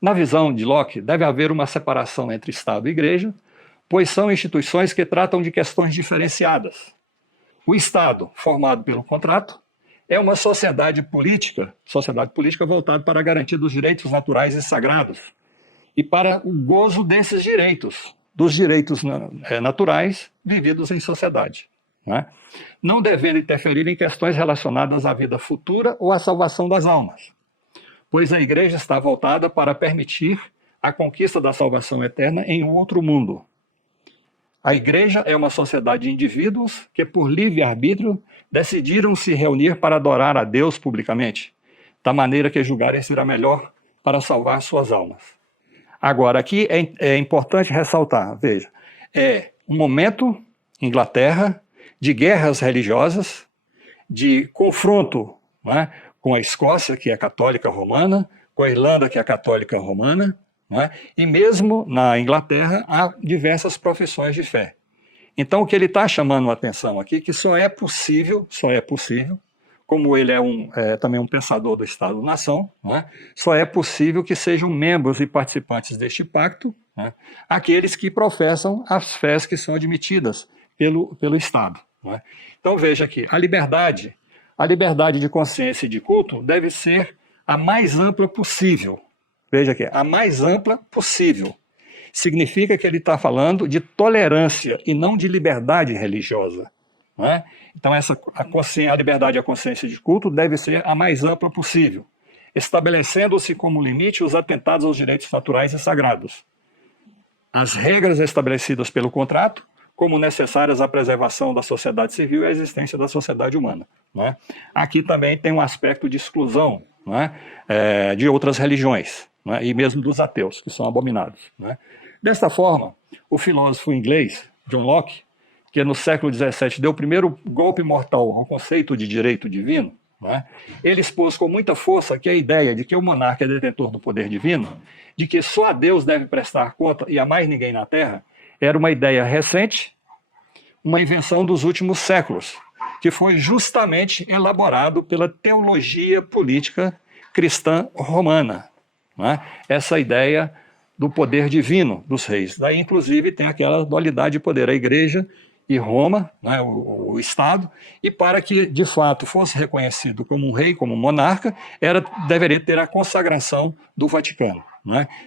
Na visão de Locke, deve haver uma separação entre Estado e Igreja, pois são instituições que tratam de questões diferenciadas. O Estado, formado pelo contrato, é uma sociedade política voltada para a garantia dos direitos naturais e sagrados e para o gozo desses direitos, dos direitos naturais vividos em sociedade, não devendo interferir em questões relacionadas à vida futura ou à salvação das almas, pois a Igreja está voltada para permitir a conquista da salvação eterna em um outro mundo. A Igreja é uma sociedade de indivíduos que, por livre-arbítrio, decidiram se reunir para adorar a Deus publicamente, da maneira que julgarem ser a melhor para salvar suas almas. Agora, aqui é importante ressaltar, veja, é um momento, Inglaterra, de guerras religiosas, de confronto com a Escócia, que é católica romana, com a Irlanda, que é católica romana, e mesmo na Inglaterra há diversas profissões de fé. Então o que ele está chamando a atenção aqui é que só é possível, como ele é também um pensador do Estado-nação, só é possível que sejam membros e participantes deste pacto aqueles que professam as fés que são admitidas pelo Estado. Então veja aqui, a liberdade de consciência e de culto deve ser a mais ampla possível. Veja aqui, a mais ampla possível. Significa que ele está falando de tolerância e não de liberdade religiosa. Então a liberdade e a consciência de culto deve ser a mais ampla possível, estabelecendo-se como limite os atentados aos direitos naturais e sagrados. As regras estabelecidas pelo contrato, como necessárias à preservação da sociedade civil e à existência da sociedade humana. Aqui também tem um aspecto de exclusão de outras religiões, e mesmo dos ateus, que são abominados. Desta forma, o filósofo inglês John Locke, que no século XVII deu o primeiro golpe mortal ao conceito de direito divino, ele expôs com muita força que a ideia de que o monarca é detentor do poder divino, de que só a Deus deve prestar conta e a mais ninguém na Terra, era uma ideia recente, uma invenção dos últimos séculos, que foi justamente elaborado pela teologia política cristã romana. Essa ideia do poder divino dos reis. Daí, inclusive, tem aquela dualidade de poder, a Igreja e Roma, o Estado, e para que, de fato, fosse reconhecido como um rei, como um monarca, deveria ter a consagração do Vaticano.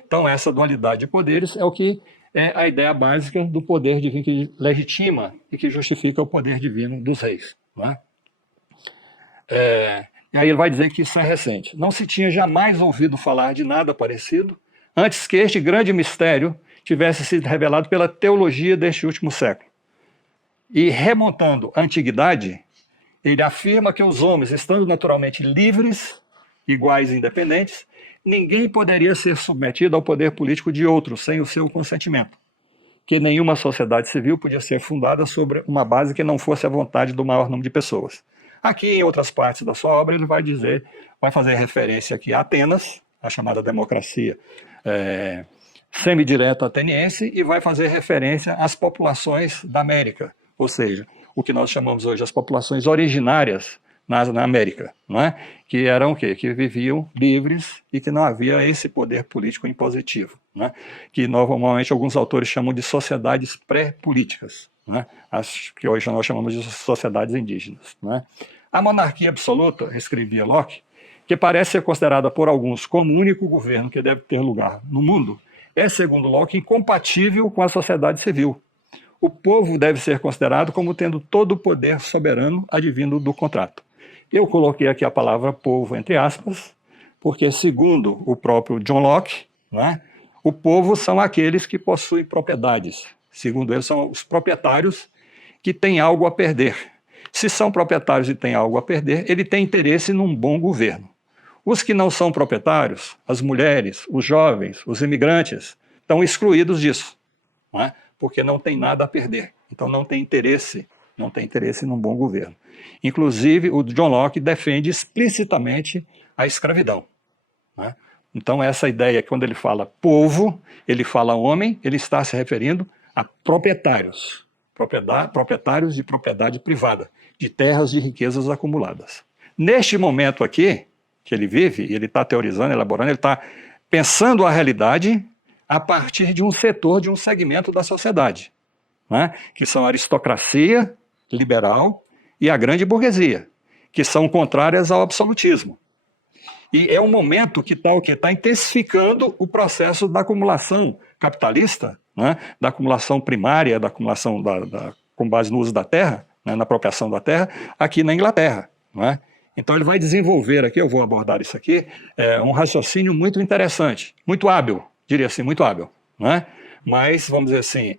Então, essa dualidade de poderes é o que é a ideia básica do poder divino que legitima e que justifica o poder divino dos reis. E aí ele vai dizer que isso é recente. Não se tinha jamais ouvido falar de nada parecido antes que este grande mistério tivesse sido revelado pela teologia deste último século. E remontando à antiguidade, ele afirma que os homens, estando naturalmente livres, iguais e independentes, ninguém poderia ser submetido ao poder político de outro sem o seu consentimento, que nenhuma sociedade civil podia ser fundada sobre uma base que não fosse a vontade do maior número de pessoas. Aqui, em outras partes da sua obra, ele vai fazer referência aqui a Atenas, a chamada democracia semidireta ateniense, e vai fazer referência às populações da América, ou seja, o que nós chamamos hoje as populações originárias na América, que eram o quê? Que viviam livres e que não havia esse poder político impositivo, que normalmente alguns autores chamam de sociedades pré-políticas, as que hoje nós chamamos de sociedades indígenas. A monarquia absoluta, escrevia Locke, que parece ser considerada por alguns como o único governo que deve ter lugar no mundo, é, segundo Locke, incompatível com a sociedade civil. O povo deve ser considerado como tendo todo o poder soberano advindo do contrato. Eu coloquei aqui a palavra povo entre aspas, porque, segundo o próprio John Locke, o povo são aqueles que possuem propriedades. Segundo ele, são os proprietários que têm algo a perder. Se são proprietários e têm algo a perder, ele tem interesse num bom governo. Os que não são proprietários, as mulheres, os jovens, os imigrantes, estão excluídos disso, porque não tem nada a perder. Então não tem interesse num bom governo. Inclusive, o John Locke defende explicitamente a escravidão. Então essa ideia, quando ele fala povo, ele fala homem, ele está se referindo a proprietários. Proprietários de propriedade privada, de terras de riquezas acumuladas. Neste momento aqui, que ele vive, e ele está teorizando, elaborando, ele está pensando a realidade a partir de um setor, de um segmento da sociedade, né? Que são a aristocracia liberal e a grande burguesia, que são contrárias ao absolutismo. E é um momento que está intensificando o processo da acumulação capitalista, né? Da acumulação primária, da acumulação com base no uso da terra, né? Na apropriação da terra, aqui na Inglaterra, né? Então ele vai desenvolver aqui, eu vou abordar isso aqui, um raciocínio muito interessante, muito hábil, diria assim, muito hábil, né? Mas, vamos dizer assim,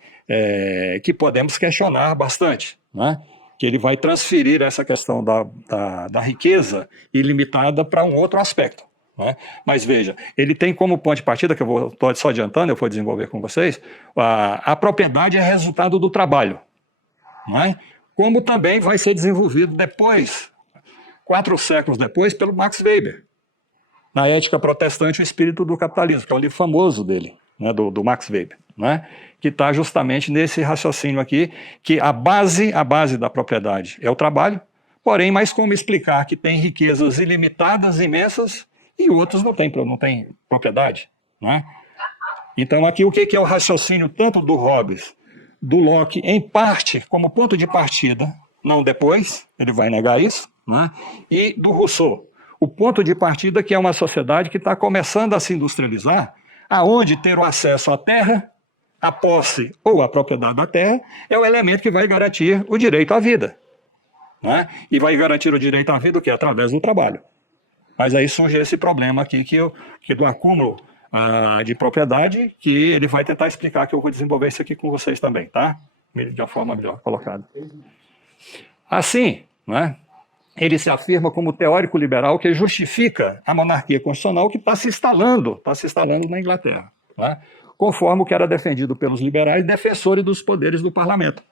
que podemos questionar bastante, né? Que ele vai transferir essa questão da riqueza ilimitada para um outro aspecto, né? Mas veja, ele tem como ponto de partida, que eu estou só adiantando, eu vou desenvolver com vocês, a propriedade é resultado do trabalho, né? Como também vai ser desenvolvido depois, 4 séculos depois, pelo Max Weber, na Ética Protestante, o Espírito do Capitalismo, que é um livro famoso dele, né, do Max Weber, né, que está justamente nesse raciocínio aqui, que a base da propriedade é o trabalho, porém, mas como explicar que tem riquezas ilimitadas, imensas, e outros não têm propriedade, né? Então, aqui, o que é o raciocínio tanto do Hobbes, do Locke, em parte, como ponto de partida, não depois, ele vai negar isso, né? E do Rousseau, o ponto de partida que é uma sociedade que está começando a se industrializar, aonde ter o acesso à terra, a posse ou a propriedade da terra, é o elemento que vai garantir o direito à vida, né? E vai garantir o direito à vida o quê? Através do trabalho. Mas aí surge esse problema aqui que do acúmulo de propriedade, que ele vai tentar explicar, que eu vou desenvolver isso aqui com vocês também, tá? De uma forma melhor colocada. Assim, né, ele se afirma como teórico liberal que justifica a monarquia constitucional que está se instalando na Inglaterra, né, conforme o que era defendido pelos liberais defensores dos poderes do parlamento.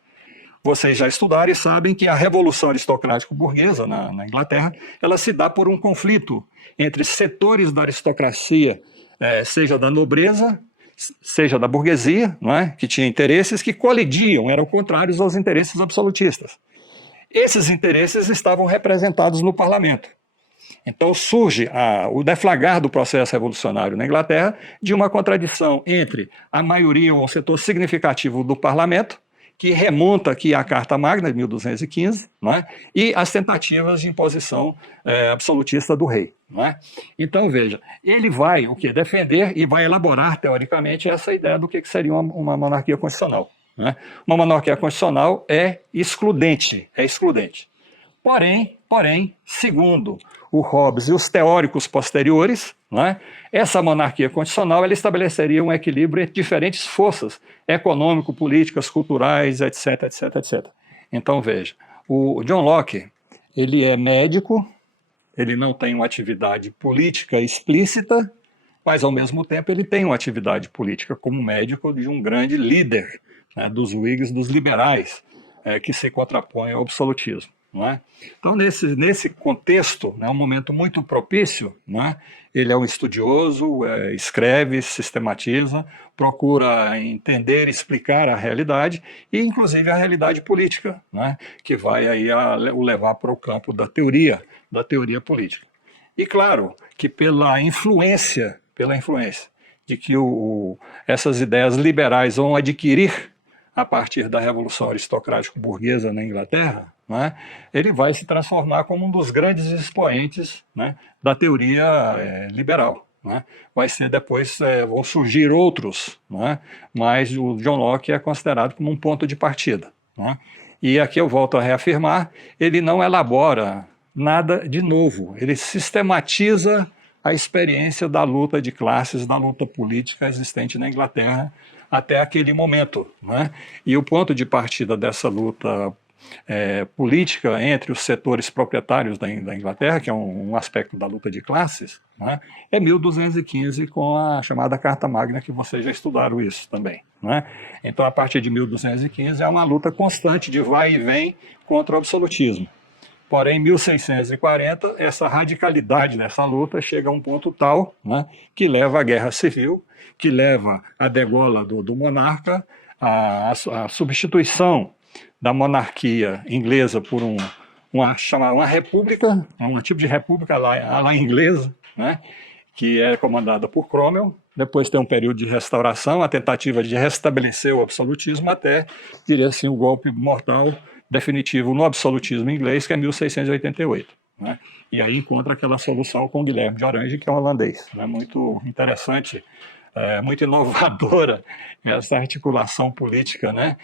Vocês já estudaram e sabem que a revolução aristocrática burguesa na Inglaterra, ela se dá por um conflito entre setores da aristocracia, seja da nobreza, seja da burguesia, não é? Que tinha interesses que colidiam, eram contrários aos interesses absolutistas. Esses interesses estavam representados no parlamento. Então surge o deflagrar do processo revolucionário na Inglaterra de uma contradição entre a maioria ou um setor significativo do parlamento, que remonta aqui à Carta Magna de 1215, não é? E as tentativas de imposição absolutista do rei, não é? Então, veja, ele vai defender e vai elaborar, teoricamente, essa ideia do que seria uma monarquia constitucional, não é? Uma monarquia constitucional é excludente. Porém, segundo o Hobbes e os teóricos posteriores, né, essa monarquia constitucional ela estabeleceria um equilíbrio entre diferentes forças econômico, políticas, culturais, etc, etc, etc. Então, veja, o John Locke, ele é médico, ele não tem uma atividade política explícita, mas, ao mesmo tempo, ele tem uma atividade política como médico de um grande líder, né, dos Whigs, dos liberais, que se contrapõem ao absolutismo. Não é? Então, nesse contexto, é um momento muito propício, não é? Ele é um estudioso, escreve, sistematiza, procura entender, explicar a realidade e, inclusive, a realidade política, não é? Que vai aí o levar para o campo da teoria política. E, claro, que pela influência de que essas ideias liberais vão adquirir a partir da Revolução Aristocrático-Burguesa na Inglaterra, né, ele vai se transformar como um dos grandes expoentes, né, da teoria liberal. Né. Vai ser depois, vão surgir outros, né, mas o John Locke é considerado como um ponto de partida. Né. E aqui eu volto a reafirmar, ele não elabora nada de novo, ele sistematiza a experiência da luta de classes, da luta política existente na Inglaterra até aquele momento. Né? E o ponto de partida dessa luta política entre os setores proprietários da Inglaterra, que é um aspecto da luta de classes, né? É 1215 com a chamada Carta Magna, que vocês já estudaram isso também. Né? Então, a partir de 1215 é uma luta constante de vai e vem contra o absolutismo. Porém, em 1640, essa radicalidade dessa luta chega a um ponto tal, né, que leva à guerra civil, que leva à degola do monarca, à substituição da monarquia inglesa por uma república, um tipo de república à la inglesa, né, que é comandada por Cromwell. Depois tem um período de restauração, a tentativa de restabelecer o absolutismo até, diria assim, o golpe mortal definitivo no absolutismo inglês, que é 1688. Né? E aí encontra aquela solução com Guilherme de Orange, que é um holandês. Né? Muito interessante, muito inovadora essa articulação política, né?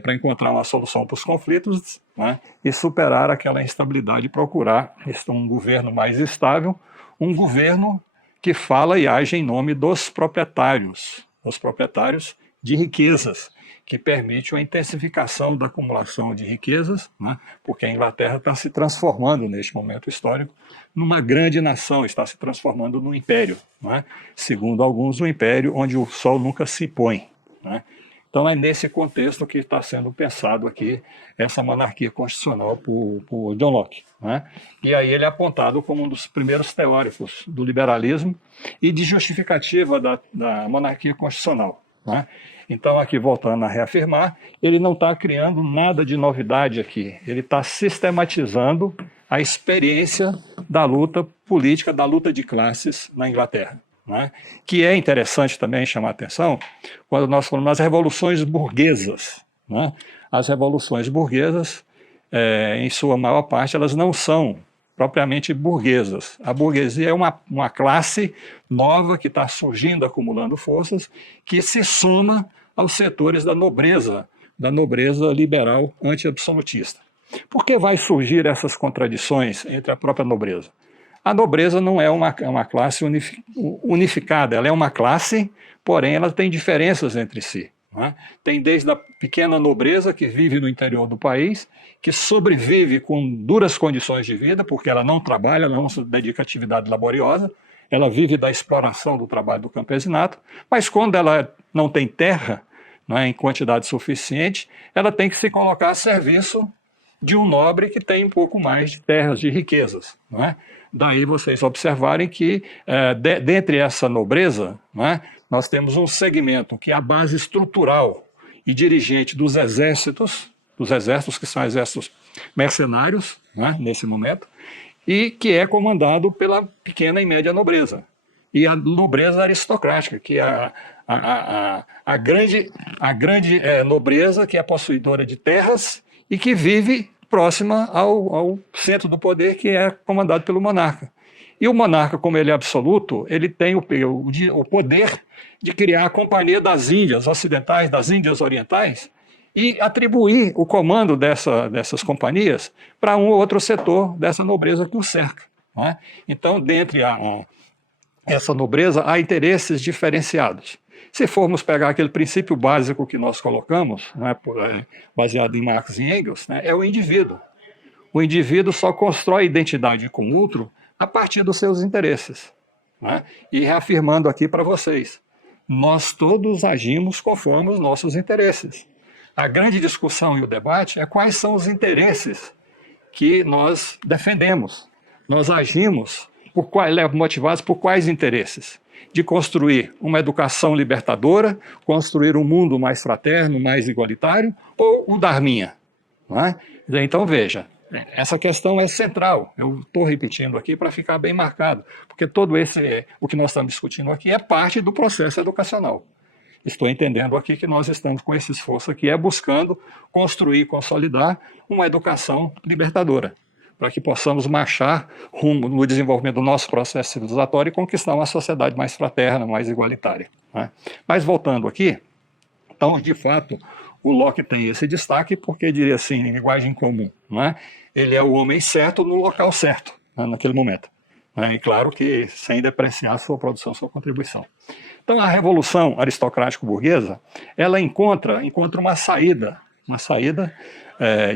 Para encontrar uma solução para os conflitos, né? E superar aquela instabilidade e procurar um governo mais estável, um governo que fala e age em nome dos proprietários de riquezas, que permite a intensificação da acumulação de riquezas, né? Porque a Inglaterra está se transformando, neste momento histórico, numa grande nação, está se transformando num império, né? Segundo alguns, um império onde o sol nunca se põe. Né? Então é nesse contexto que está sendo pensado aqui essa monarquia constitucional por John Locke. Né? E aí ele é apontado como um dos primeiros teóricos do liberalismo e de justificativa da monarquia constitucional. Né? Então, aqui voltando a reafirmar, ele não está criando nada de novidade aqui, ele está sistematizando a experiência da luta política, da luta de classes na Inglaterra. Né? Que é interessante também chamar a atenção quando nós falamos nas revoluções burguesas. Né? As revoluções burguesas, em sua maior parte, elas não são propriamente burguesas. A burguesia é uma classe nova que está surgindo, acumulando forças, que se soma aos setores da nobreza liberal anti-absolutista. Por que vai surgir essas contradições entre a própria nobreza? A nobreza não é uma classe unificada, ela é uma classe, porém ela tem diferenças entre si. Né? Tem desde a pequena nobreza que vive no interior do país, que sobrevive com duras condições de vida, porque ela não trabalha, não se dedica à atividade laboriosa, ela vive da exploração do trabalho do campesinato, mas quando ela não tem terra, em quantidade suficiente, ela tem que se colocar a serviço de um nobre que tem um pouco mais de terras, de riquezas. Não é? Daí vocês observarem que, dentre essa nobreza, nós temos um segmento que é a base estrutural e dirigente dos exércitos que são exércitos mercenários, nesse momento, e que é comandado pela pequena e média nobreza. E a nobreza aristocrática, que é a grande nobreza, que é possuidora de terras e que vive próxima ao centro do poder, que é comandado pelo monarca. E o monarca, como ele é absoluto, ele tem o poder de criar a Companhia das Índias Ocidentais, das Índias Orientais, e atribuir o comando dessas companhias para um ou outro setor dessa nobreza que o cerca. Né? Então, dentre essa nobreza, há interesses diferenciados. Se formos pegar aquele princípio básico que nós colocamos, baseado em Marx e Engels, é o indivíduo. O indivíduo só constrói identidade com o outro a partir dos seus interesses. E reafirmando aqui para vocês, nós todos agimos conforme os nossos interesses. A grande discussão e o debate é quais são os interesses que nós defendemos. Nós agimos motivados por quais interesses? De construir uma educação libertadora, construir um mundo mais fraterno, mais igualitário, ou o Dharminha? Então, veja, essa questão é central. Eu estou repetindo aqui para ficar bem marcado, porque o que nós estamos discutindo aqui é parte do processo educacional. Estou entendendo aqui que nós estamos com esse esforço aqui, buscando construir e consolidar uma educação libertadora, para que possamos marchar rumo no desenvolvimento do nosso processo civilizatório e conquistar uma sociedade mais fraterna, mais igualitária. Mas voltando aqui, então, de fato, o Locke tem esse destaque porque, diria assim, em linguagem comum, ele é o homem certo no local certo, naquele momento. E claro que sem depreciar sua produção, sua contribuição. Então, a Revolução Aristocrático-Burguesa, ela encontra uma saída,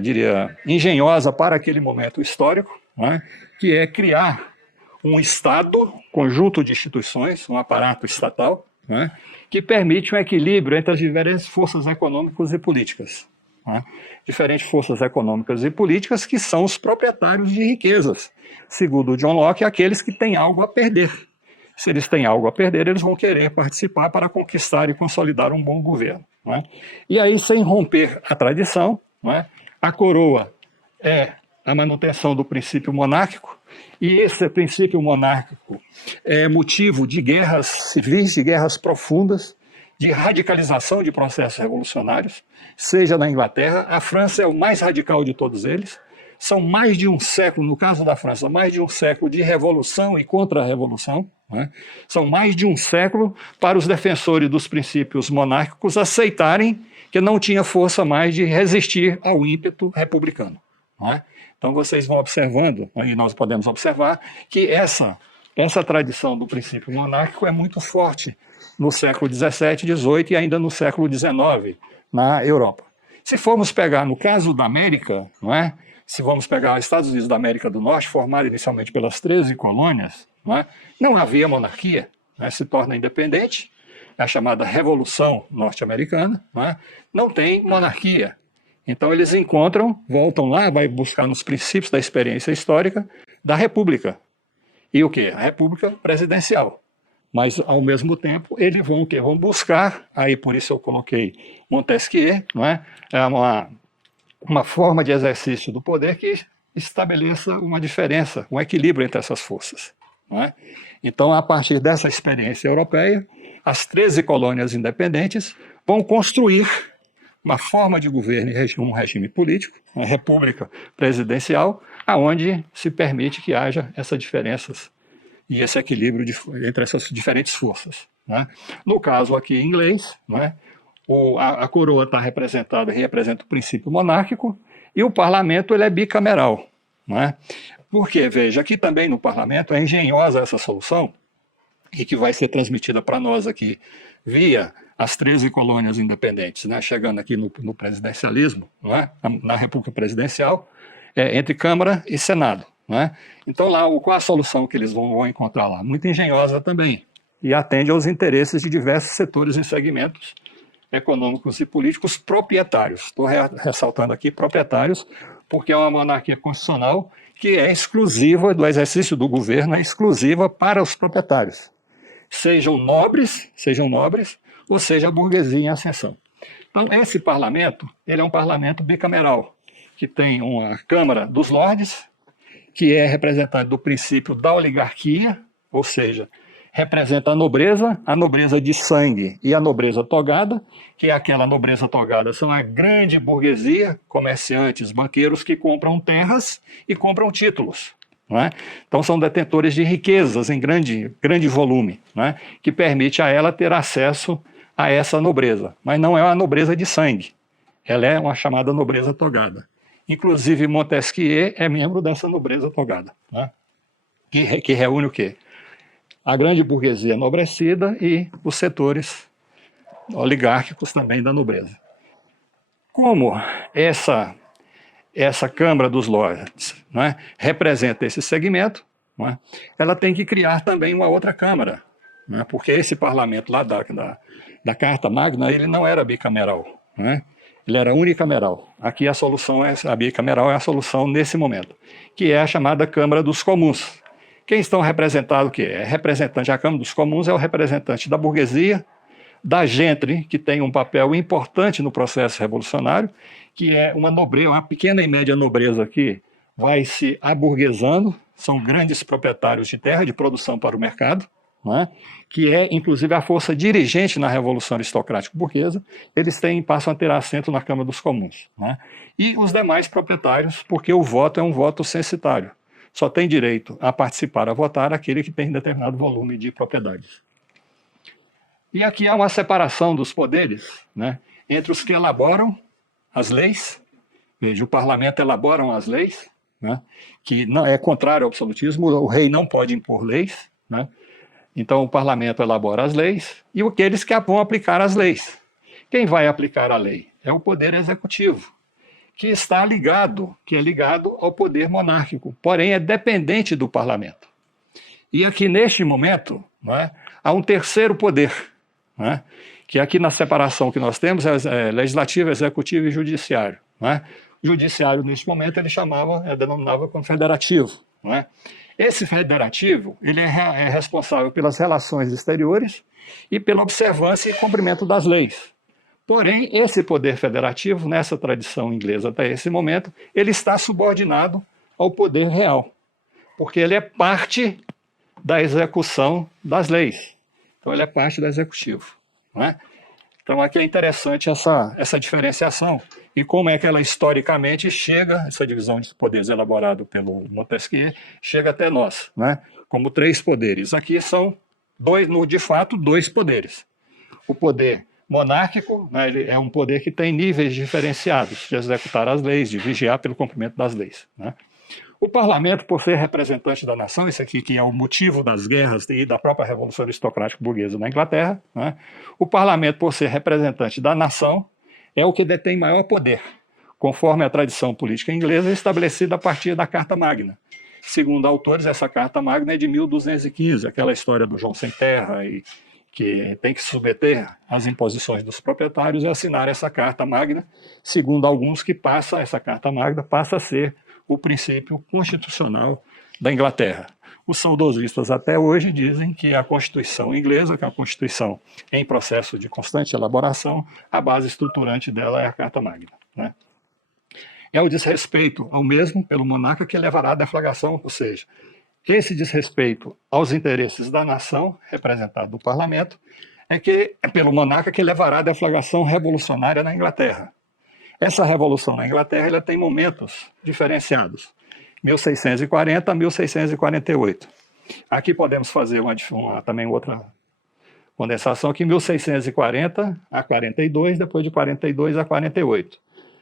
diria, engenhosa para aquele momento histórico, que é criar um Estado, conjunto de instituições, um aparato estatal, que permite um equilíbrio entre as diferentes forças econômicas e políticas. Diferentes forças econômicas e políticas que são os proprietários de riquezas. Segundo John Locke, aqueles que têm algo a perder. Se eles têm algo a perder, eles vão querer participar para conquistar e consolidar um bom governo. E aí, sem romper a tradição, a coroa é a manutenção do princípio monárquico, E esse princípio monárquico é motivo de guerras civis, de guerras profundas, de radicalização de processos revolucionários, seja na Inglaterra, a França é o mais radical de todos eles. São mais de um século, no caso da França, mais de um século de revolução e contra-revolução. Né? São mais de um século para os defensores dos princípios monárquicos aceitarem que não tinha força mais de resistir ao ímpeto republicano. Né? Então vocês vão observando, e nós podemos observar, que essa tradição do princípio monárquico é muito forte no século XVII, XVIII e ainda no século XIX na Europa. Se formos pegar no caso da América, não é? Se vamos pegar os Estados Unidos da América do Norte, formado inicialmente pelas 13 colônias, não havia monarquia, se torna independente, é a chamada Revolução Norte-Americana, não tem monarquia. Então eles encontram, voltam lá, vai buscar nos princípios da experiência histórica da República. E o quê? A República presidencial. Mas, ao mesmo tempo, eles vão o quê? Vão buscar, aí por isso eu coloquei Montesquieu, é uma forma de exercício do poder que estabeleça uma diferença, um equilíbrio entre essas forças. Então, a partir dessa experiência europeia, as 13 colônias independentes vão construir uma forma de governo e um regime político, uma república presidencial, aonde se permite que haja essas diferenças e esse equilíbrio entre essas diferentes forças. No caso aqui inglês, a coroa está representada e representa o princípio monárquico, e o parlamento ele é bicameral. Porque, veja, aqui também no parlamento é engenhosa essa solução, e que vai ser transmitida para nós aqui via as 13 colônias independentes, chegando aqui no presidencialismo, na República Presidencial, entre Câmara e Senado. Então, lá, qual a solução que eles vão encontrar lá? Muito engenhosa também, e atende aos interesses de diversos setores e segmentos econômicos e políticos proprietários. Estou ressaltando aqui proprietários, porque é uma monarquia constitucional que é exclusiva do exercício do governo, é exclusiva para os proprietários. Sejam nobres, ou seja a burguesia em ascensão. Então, esse parlamento, ele é um parlamento bicameral, que tem uma Câmara dos Lordes, que é representante do princípio da oligarquia, ou seja, representa a nobreza de sangue e a nobreza togada, que é aquela nobreza togada, são a grande burguesia, comerciantes, banqueiros que compram terras e compram títulos. Então são detentores de riquezas em grande volume, que permite a ela ter acesso a essa nobreza, mas não é uma nobreza de sangue, ela é uma chamada nobreza togada. Inclusive Montesquieu é membro dessa nobreza togada, que reúne o quê? A grande burguesia enobrecida e os setores oligárquicos também da nobreza. Como essa Câmara dos Lordes representa esse segmento, ela tem que criar também uma outra Câmara, porque esse parlamento lá da Carta Magna ele não era bicameral, ele era unicameral. Aqui a bicameral é a solução nesse momento, que é a chamada Câmara dos Comuns. Quem estão representados o quê? A Câmara dos Comuns é o representante da burguesia, da gente, que tem um papel importante no processo revolucionário, que é uma pequena e média nobreza que vai se aburguesando, são grandes proprietários de terra de produção para o mercado, que é inclusive a força dirigente na Revolução Aristocrática Burguesa, eles passam a ter assento na Câmara dos Comuns. E os demais proprietários, porque o voto é um voto censitário. Só tem direito a participar, a votar, aquele que tem determinado volume de propriedades. E aqui há uma separação dos poderes, entre os que elaboram as leis, veja, o parlamento elabora as leis, que não é contrário ao absolutismo, o rei não pode impor leis, então o parlamento elabora as leis e aqueles que vão aplicar as leis. Quem vai aplicar a lei? É o poder executivo, que é ligado ao poder monárquico, porém é dependente do parlamento. E aqui neste momento há um terceiro poder, que aqui na separação que nós temos é legislativo, executivo e judiciário. O judiciário neste momento ele denominava como federativo. Esse federativo ele é responsável pelas relações exteriores e pela observância e cumprimento das leis. Porém, esse poder federativo, nessa tradição inglesa até esse momento, ele está subordinado ao poder real. porque ele é parte da execução das leis. Então, ele é parte do executivo, não é? Então, aqui é interessante essa diferenciação e como é que ela historicamente chega, essa divisão de poderes elaborada pelo Montesquieu, chega até nós, né? Como 3 poderes. Aqui são, de fato, 2 poderes. O poder monárquico, né, ele é um poder que tem níveis diferenciados de executar as leis, de vigiar pelo cumprimento das leis, né? O parlamento, por ser representante da nação, isso aqui que é o motivo das guerras e da própria Revolução Aristocrática Burguesa na Inglaterra, né? O parlamento, por ser representante da nação, é o que detém maior poder, conforme a tradição política inglesa estabelecida a partir da Carta Magna. Segundo autores, essa Carta Magna é de 1215, aquela história do João Sem Terra, e que tem que se submeter às imposições dos proprietários e assinar essa Carta Magna. Segundo alguns, essa Carta Magna passa a ser o princípio constitucional da Inglaterra. Os saudosistas até hoje dizem que a Constituição inglesa, que é uma Constituição em processo de constante elaboração, a base estruturante dela é a Carta Magna, né? É o desrespeito ao mesmo pelo monarca que levará à deflagração, ou seja, esse desrespeito aos interesses da nação, representado no parlamento, é pelo monarca que levará à deflagração revolucionária na Inglaterra. Essa revolução na Inglaterra ela tem momentos diferenciados, 1640 a 1648. Aqui podemos fazer também outra condensação, aqui 1640 a 42, depois de 42 a 48,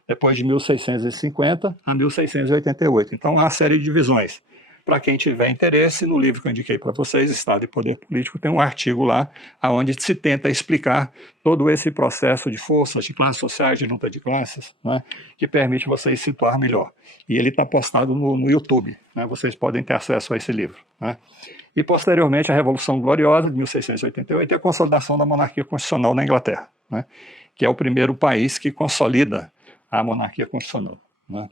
depois de 1650 a 1688. Então, há uma série de divisões. Para quem tiver interesse, no livro que eu indiquei para vocês, Estado e Poder Político, tem um artigo lá onde se tenta explicar todo esse processo de forças, de classes sociais, de luta de classes, né, que permite vocês situar melhor. E ele está postado no YouTube, né, vocês podem ter acesso a esse livro, né. E, posteriormente, a Revolução Gloriosa, de 1688, e a consolidação da monarquia constitucional na Inglaterra, né, que é o primeiro país que consolida a monarquia constitucional, né.